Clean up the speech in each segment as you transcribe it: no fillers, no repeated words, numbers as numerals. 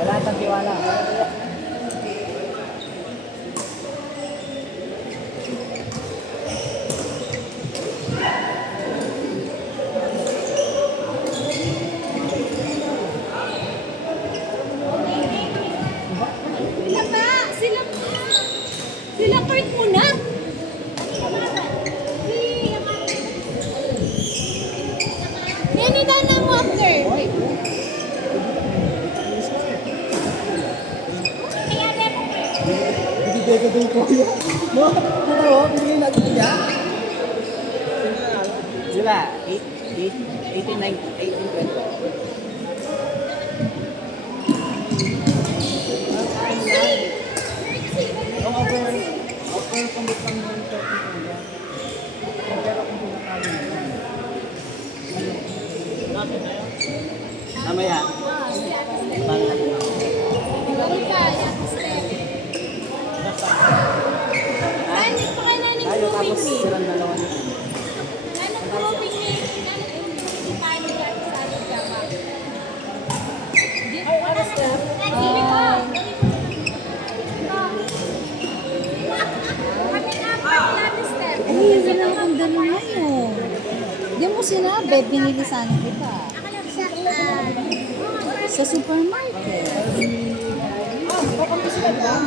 Wala tang tiwala. Sila Kurt muna. Nini na mo after. Bigay ko doon ko yun. No? Totoo? Bigay natin niya? Sila, 18, 20. Ang offer kumbit lang ng 30 ko yan. Pero kung pinakali na yan. Mamaya. Paano natin ako? Tayo tapos silang dalawa niya. Ay, lang ang dalawa yun. Hindi mo sinabi, binili sana kita. Sa supermarket. Pakampi sila lang.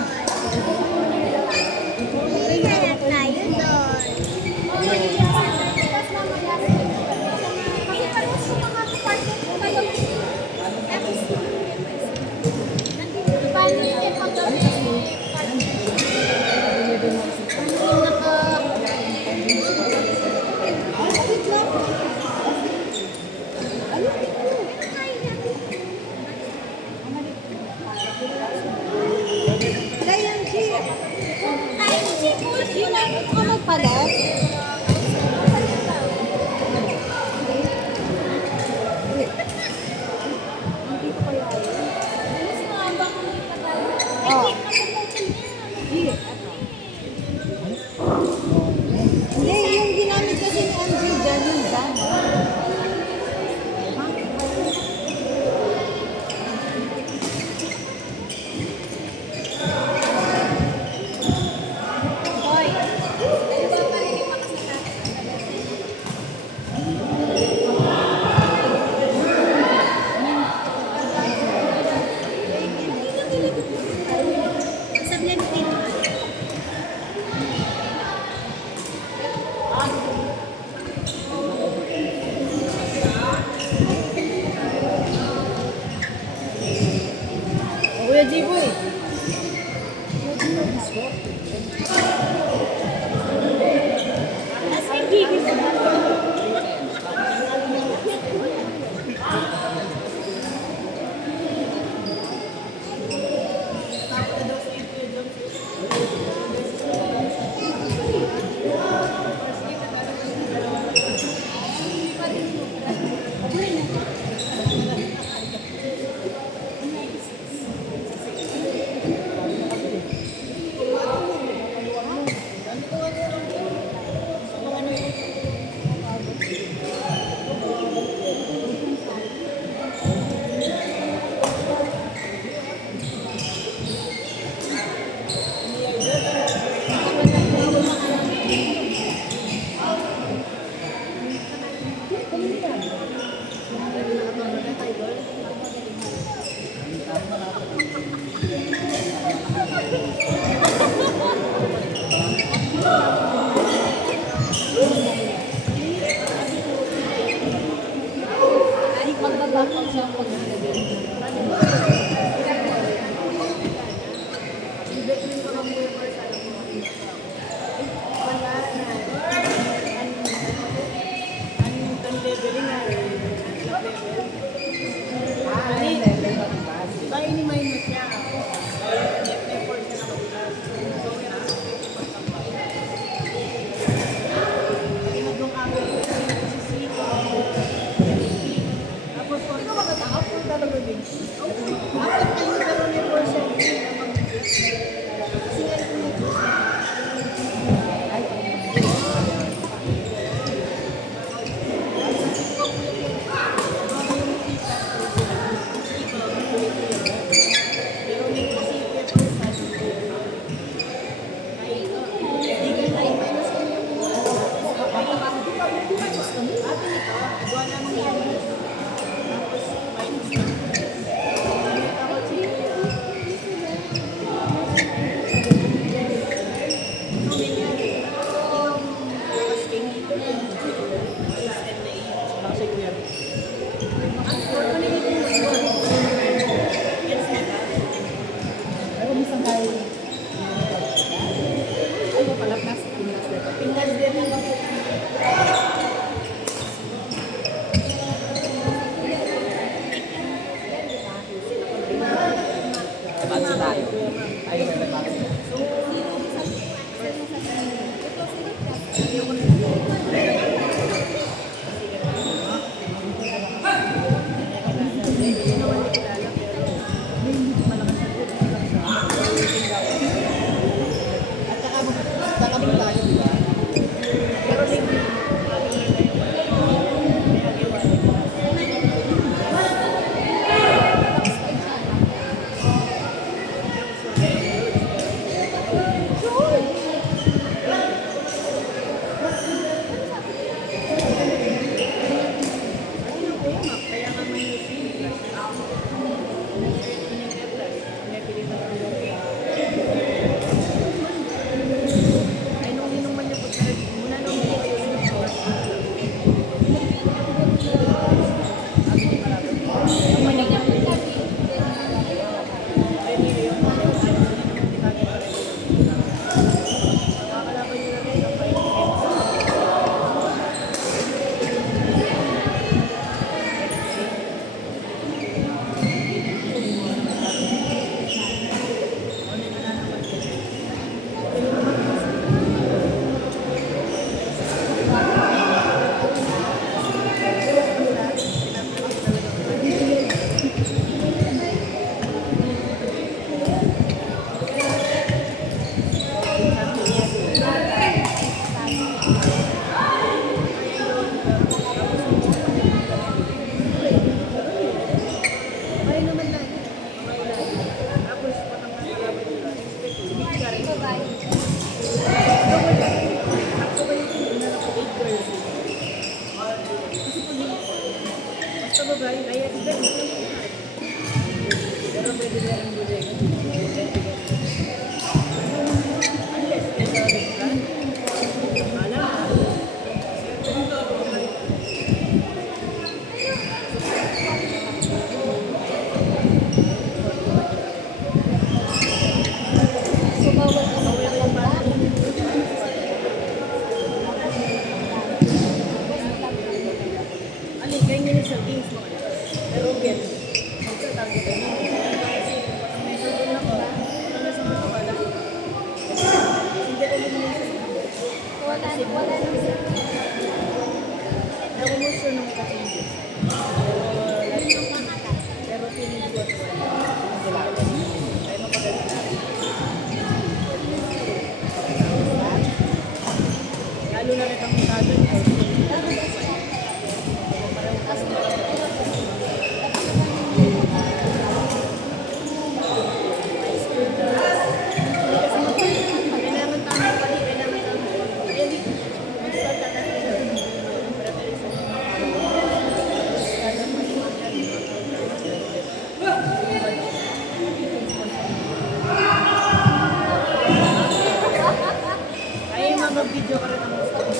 Tayo doon. Ay naman lang. Tapos patang na kalaban nila. Hindi ka rin. Ako ba yung pinala ko 8 girls? Kasi pag basta babae, kaya iba. Pero pwede na rin bigay. Unless, kaya nagplan. Alam. So, bawal ka magpapagpap. Ali, ganyan yung sa games mo. Pero get. Magkatago ka niyo. Kasi may sabi na ko. Ano sa mga wala. Hindi ko lumilis. Wala nang Ako mo sure nung ka-changes. Pero feeling ko ito. Kaya mapagaling natin. Lalo na rin ang mutado niya. Kailangan tama pa rin. Kailangan tama pa rin. Kaya di, mag-start ka natin. Kaya yung mga video ka rin ang gusto ko.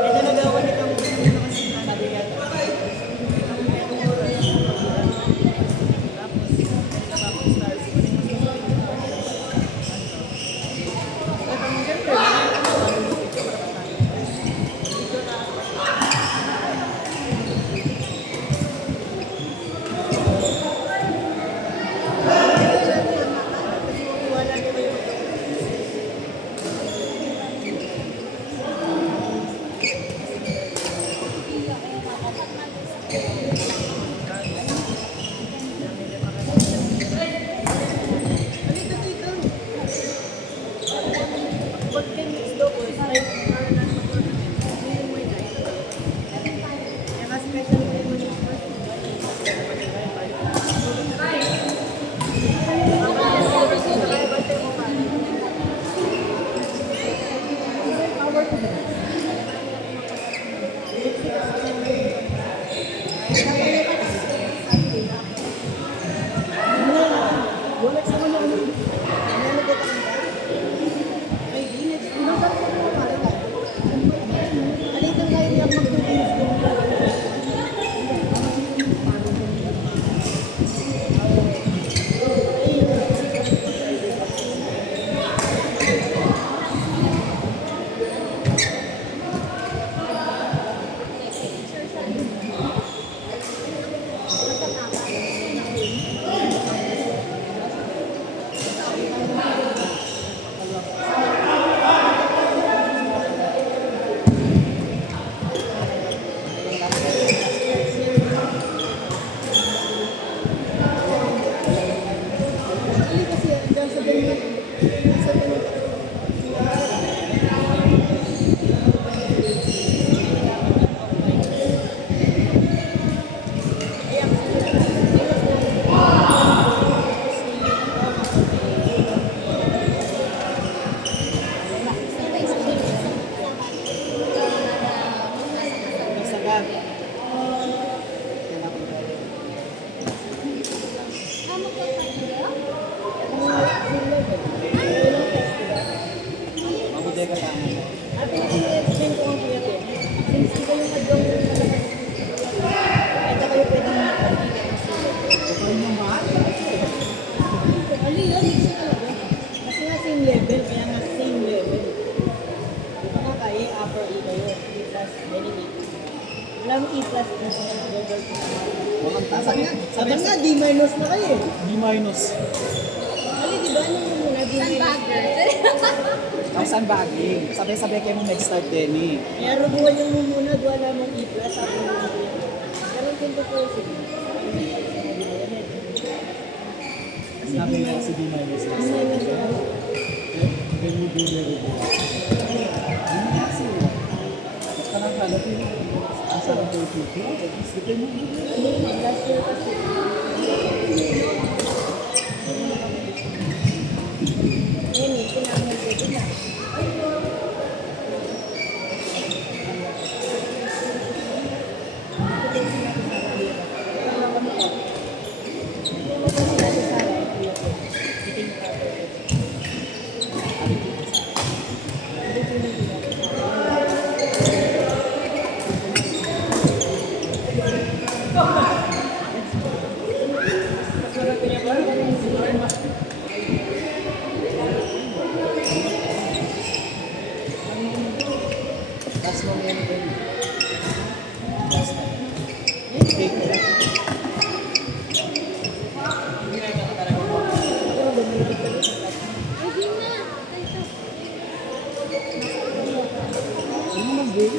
Kaya nagawa nito ang gusto ko kasi sabi yata. Ang merong oras. Tapos, kaya na ako stars. At ang siyempre, wala nila yung Alito dito. Pag 10 minutes daw po, is like, hindi mo yun ay. Kaya nga special day mo yung first. Wala sa mga ano. Nalagay ka ng bag. Ay, di, next. Inusan ko mo para ka. Alito nga yung magtutulis ko. Ali kasi dyan sa ganyan. Sa ganyan. Masagab. Mabuti ka lang. At i-explain ko ang kuya ko. Since ikaw yung adjong yung malakas. Ito kayo pwede mo makakita ng sila. Ikaw naman? Ali yun, hindi talaga. Kasi nga same level, kaya nga same level. Di ba nga kaya, upper E kayo. E plus, benefit. Wala mo E plus, level 2. Sabi nga, D minus na kayo. D minus. Ali, di ba? Ano mo muna? D minus. Ang sandbagging. Sabay-sabay kayo mong nag-start din eh. Kaya rubuhan yung mo muna, wala mong E plus. Sabi mo muna. Karoon din po po sige. Sabi nga si D minus. D minus na. Then you do the review. Yun nga kasi. Last year kasi. Ngayon, kailangan pwede na. Last mo yan din. Last na. Cake. Ano naman din?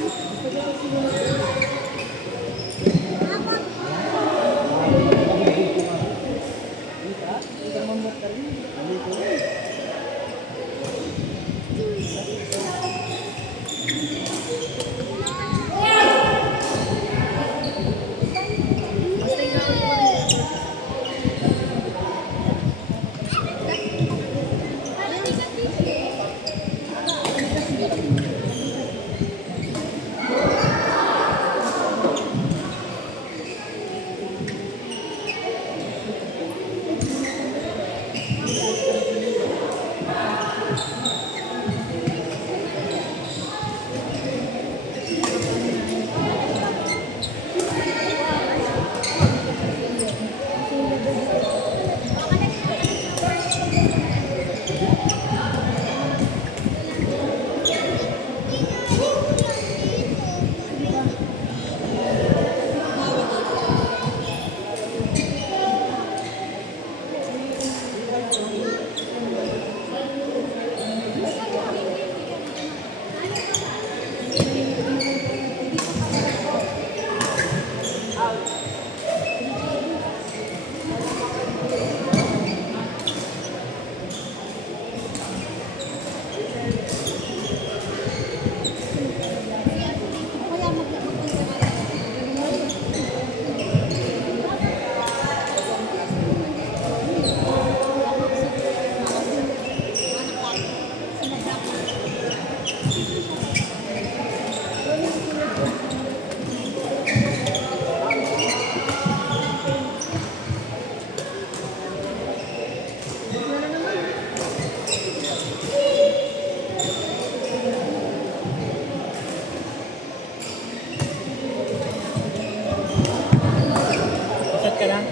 Isat ka lang?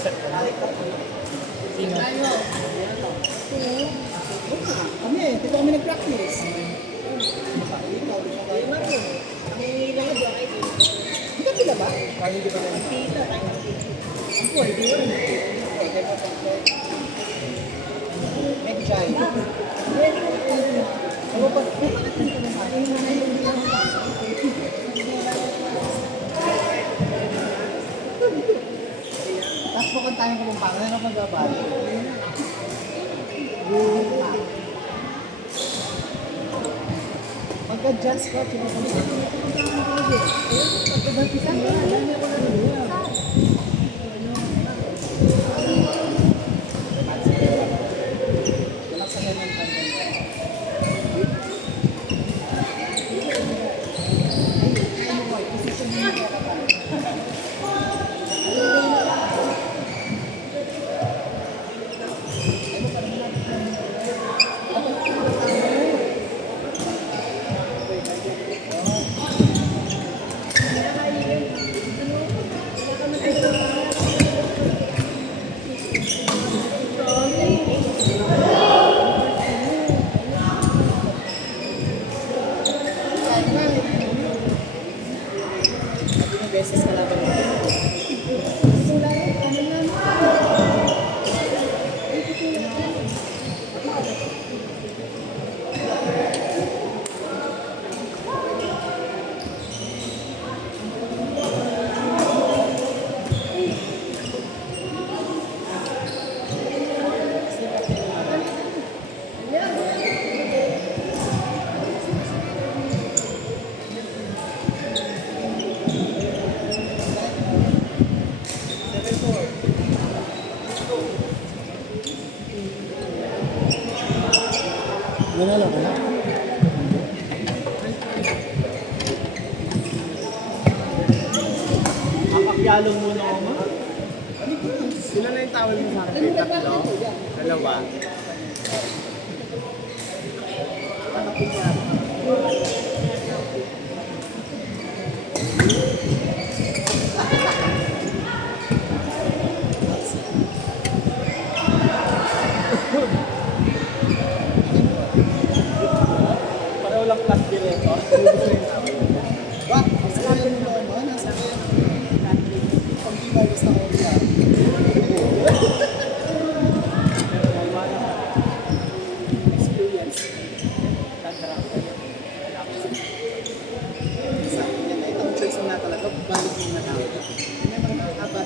Isat ka lang? Sino? Kami, dito kami nag-practice. Hindi pila ba? Kami di ba na? Ang po, hindi yun. Medjay. Ano ba? Tapos kung tayo kumumpangan, ano mag-abali? Mag-adjust ka, Pakyalong muna ako ma. Sila na yung tawal mo sa akin. Tatlo? Dalawa. Pareho lang class din ito. Ba? Sa kaya mo naman ba? Nasa kaya pag di ba gusto ko niya. Experience. Sa akin yan. Itong choice mo na talaga. Balik mo na tao. May mga haba.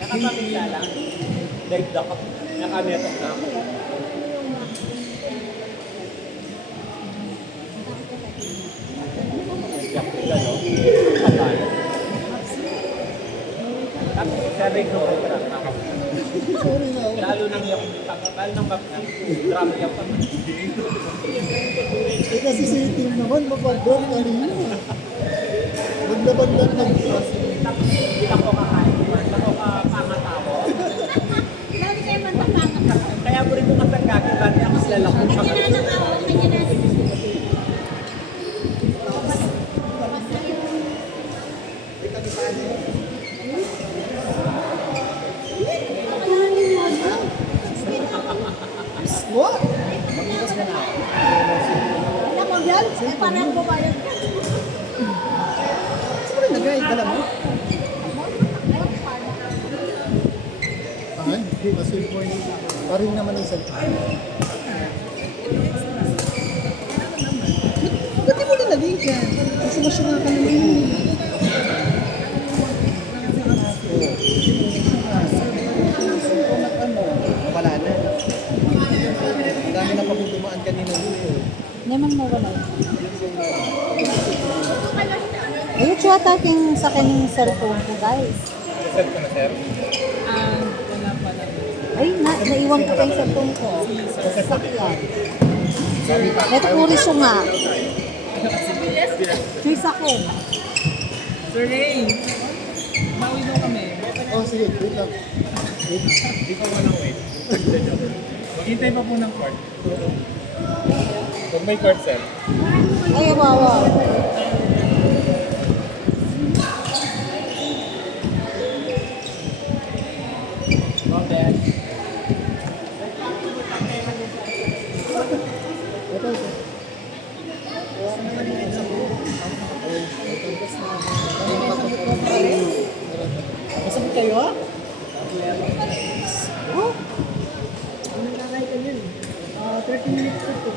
Nakapamilya lang. Dahil dapat nakanetok na ako. Yak nila, no? Patay. Tapos, sabi ko, Sorry na. lalo nang yak, lalo nang drama yak pa. Eh kasi si team naman, mapag-drop kanina. Maglaban lang nag-trust. Tapos, hindi ako kakain. Hindi ako kapangatao. Lagi kayo matapang. Kaya mo rin kung kasangkagin, bali ako sila lang kung Kanya na lang ako, kanya na. What? Mag-iwas na na. Alam mo yan? Eh, parang bumayag ka. Saan mo rin nagay? Dala mo? Ah, hindi. Kasi point. Paring naman yung cellphone. Ba't di mo nilagay dyan? Kasi masya ka naman yun. Wala na. Ang dami na papudumaan kanina dito. Hindi man mawala. Ayun, siya taking sa kanyang cellphone ko, guys. Sir ko na, sir. Ay, naiwan ko pa yung cellphone ko. Sakyan. Ito puri siya nga. Choy sa akin. Sir Ray, mauwi daw kami. Oh, sige. Wait lang. Di pa walang wait. Maghintay pa po ng court. Pag may court, sir. Ay, wow. Not bad. Ito, ito. Masabot kayo, ha? Ano nakakay ka yun? 30 minutes ko po.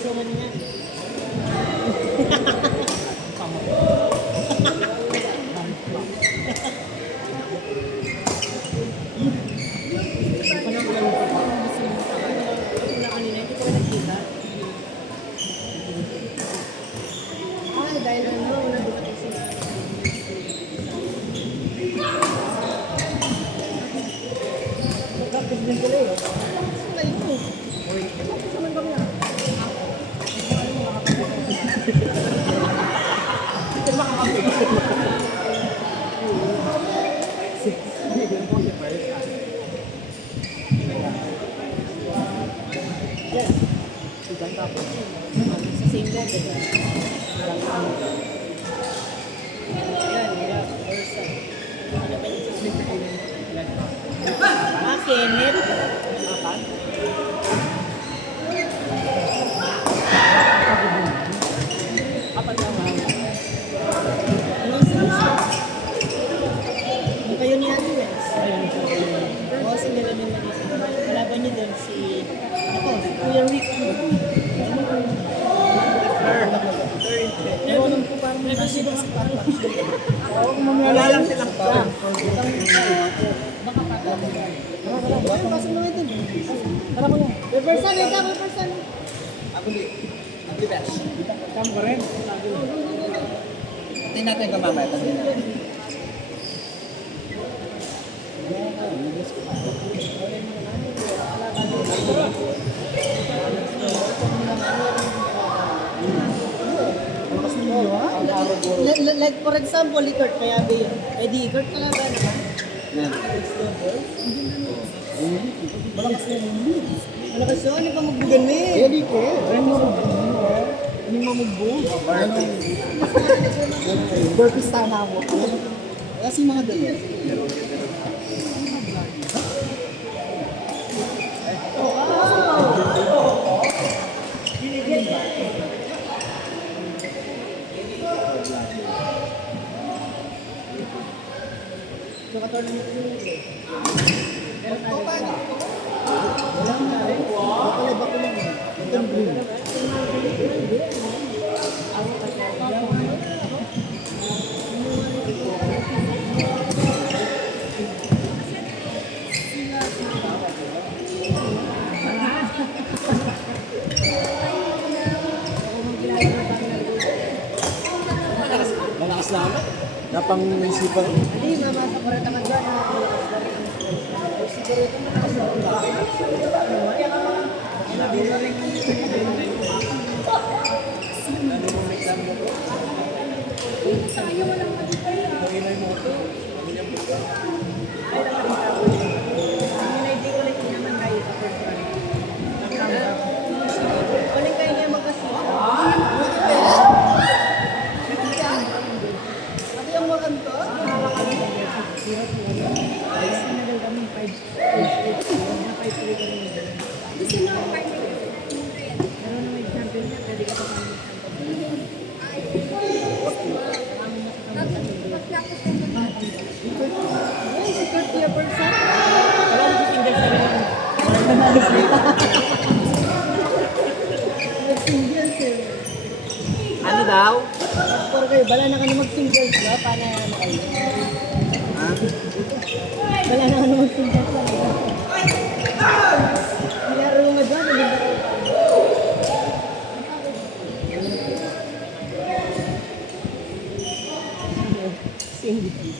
susungan niya. Wala kanina, hindi ko nakita. Ay, dahil ano, una dumating sila. Practice din tuloy. Kayo mo. Saman ba nga? Yes. Sa same level. Yan, versa. Kenneth. Ano kayo ni Ate Wes? Oo, si Melanie Manisa. Kalaban niyo din si Kuya Ricky. Ewan ko parang may nasi ba Wala lang silang pa. Ayun, pasok na ito. Tara mo na. Reversan, ito, reversan. Aguli. Aguli best. Tama ka rin. Tingnan natin kung mamaya. Tingnan natin. Like for example, Ikert, kaya ba yun? Eh di Ikert talaga naman. Yan. Malakas na yung lead. Malakas yun, ano pa magbugan mo eh? Hindi ko eh. Hindi mo magbog. Burpees tama ako. Kasi mga ganyan. Nakalaba ko lang eh. Itong green. Malakas na ako. Napang isipan. Hindi, mamasa ko rin naman dyan. Siguro ito malakas na Walang kayo niya magkasita. Ano yung makanto? Ano daw? Pero kayo, bala na ka na mag-singles ba? Paano ano kayo? Bala na ka na mag-singles ba? Nilaro nga dyan, nilaro. Singles.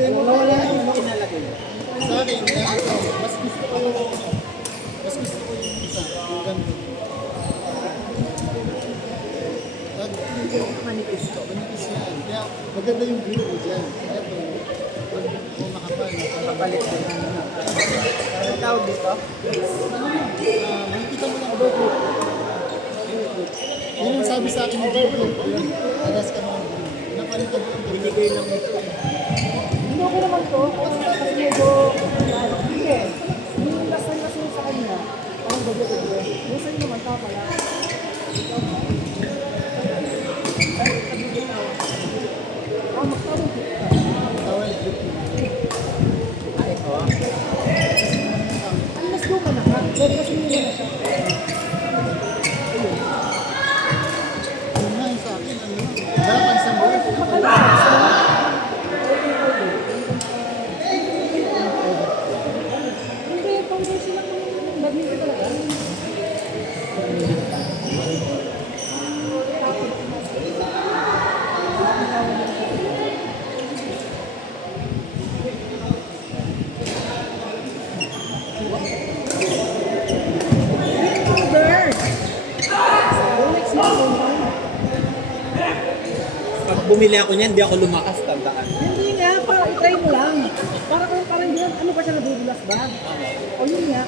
Nawala na yung inalagay. Sa akin, mas gusto ko yung isa. Yung ganito. Manipis to. Manipis yan. Kaya maganda yung view ko dyan. Ito, kung makapal, makapalit na yung Ang tawag dito? makikita mo lang overcoat. Yun yung sabi sa akin ng overcoat. Aras ka naman. Napalitan ko. Binigay lang ito. Hindi okay naman to. Kasi medyo, hindi. Yung last time kasi sa kanya, parang bagyo-bagyo. Yung sa'yo naman, tama lang. Magtawag dito. Tawag dito. Ang mas luma na ka. Pero kasi luma na siya. Yun nga yung sa akin. Ano lang. Wala pang isang buwan. Hindi, pang sila kung badminton talaga. Pag bumili ako niyan, hindi ako lumakas, tandaan. Hindi nga, try mo lang. Parang yun, ano ba siya nadudulas ba? O yun nga.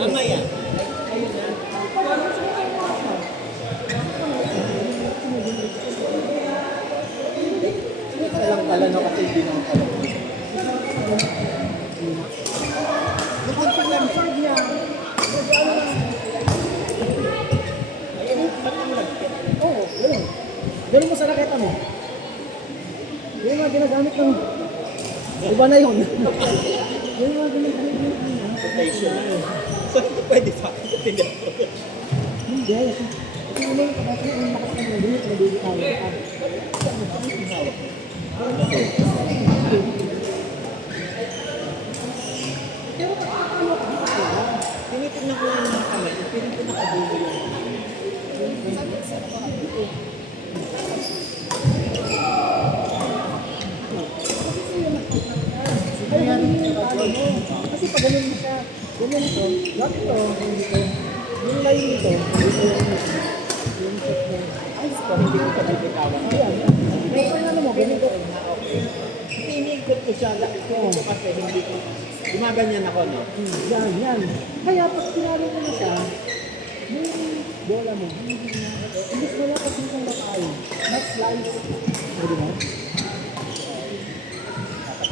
Mamaya. Isa lang pala no kasi hindi naman pala. Oo, yun. Ganun mo sa raketa mo. Yun yung mga ginagamit ng... Iba na yun. Yun yung mga ginagamit ng... Quotation na yun. So, pwede sa akin. Hindi ako. Hindi. Kasi ano yung kapatid yung lakas ng mga ganit na bibitaw. Pero kapag Tinitignan ko lang yung mga kamay. Piling ko nakabulo yung kasi pag ganun mo siya, ganun ito, lahat ito, dito, yung line dito, dito yung set mo. ay, so, hindi ko pabibitawan. Ayan, pero kung ano mo, ganito. Iniikot ko siya. Iniikot ko kasi hindi ko. Gumaganyan ako, no? Yan, yan. Kaya pag pinalo mo na siya, yung bola mo, imbis mo lang kasi kung makain. Not slice. O, di ba?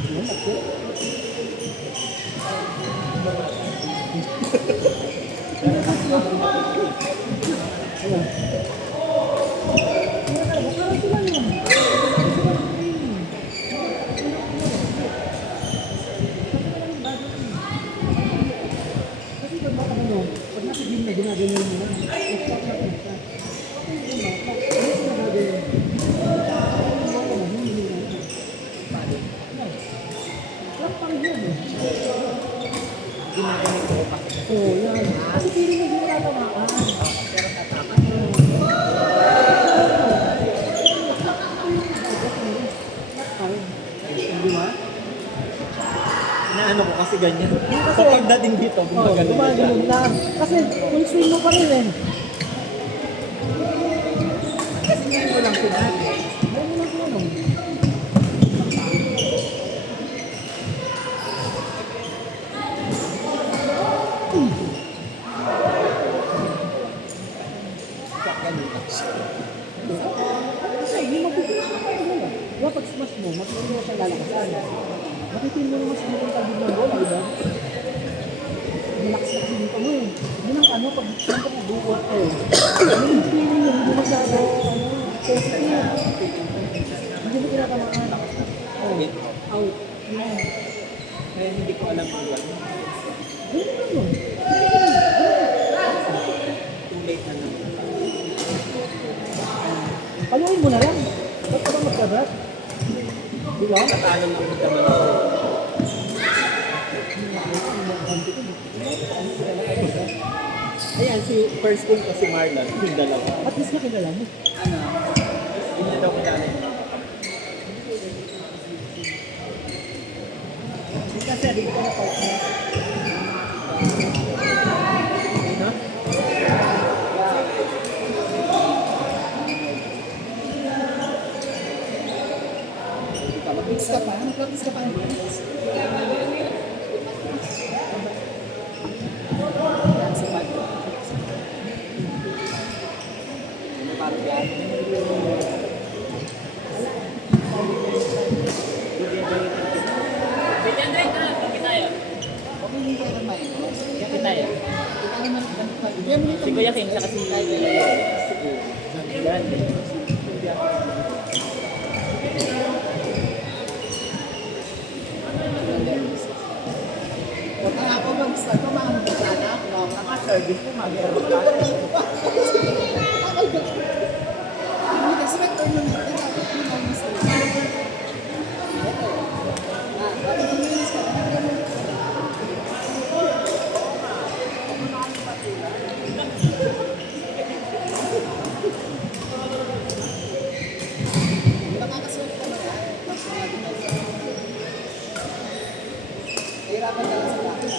Yun, that's it. Ayan. Parang sila yun. Kasi pag ano, pag nasa gym na, ginaganyan mo na. Stop na ito siya. Ano yung nagagawin? Stop pa rin yan eh. Ginaganyan ko pa. Oo, yan. Kasi feeling mo hindi mo natamaan. Pero tatama. Di ba? Inaano ko kasi ganyan. Kasi- So, pagdating dito, gumagano na siya. Gumagano na. Kasi full swing mo pa rin eh. Kasi hindi ko lang sinabi. Ano mo lang tinanong? Kasi hindi magpipili ka pa rin. Diba pag smash mo, magpipili mo siya lalakasan. Makipili mo naman sa mga tagig ng bola, di ba? Relax na kasi dito mo eh. Yun ang ano, pag siyempre nabuwat ko. Yung feeling mo, hindi masyado, sensitive. Hindi mo kinatamaan. Oh, out. Yan. Kaya hindi ko alam kung gano'n. Ganun lang yun. Too late na lang. Paluin mo na lang. Ba't ka ba magkagat? Di ba? Natalo lang kita man ako. Ayan, si first school ko si Marlon, yung dalawa. At least nakilala mo. Ano? Hindi niya daw kilala yung mga Kasi rin ko na partner. Mag-mix ka pa? Mag-practice ka pa? Si Kuya King, saka si Grande. Kaya ako mag-start ko, maamit ka na. Naka-service mo, mag-aero ka. Hindi kasi nag-turn na natin. Dapat yung mag-start. Dapat yung ka na. Nakakasuot ka na yan. Hirapan ka lang sa bakit.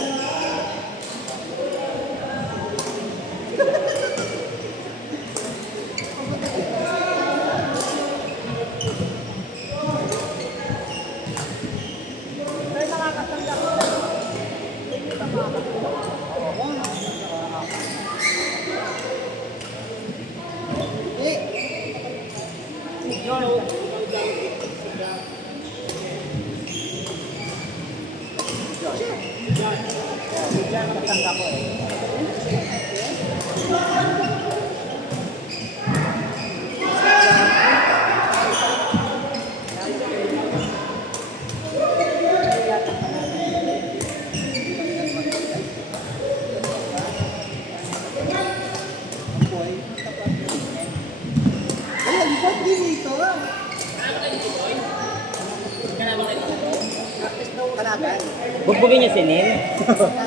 Ay, lipat din ito. Bugbugin niya si Neil.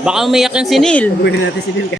Baka umiyak yung si Neil. Bugbugin natin si Neil.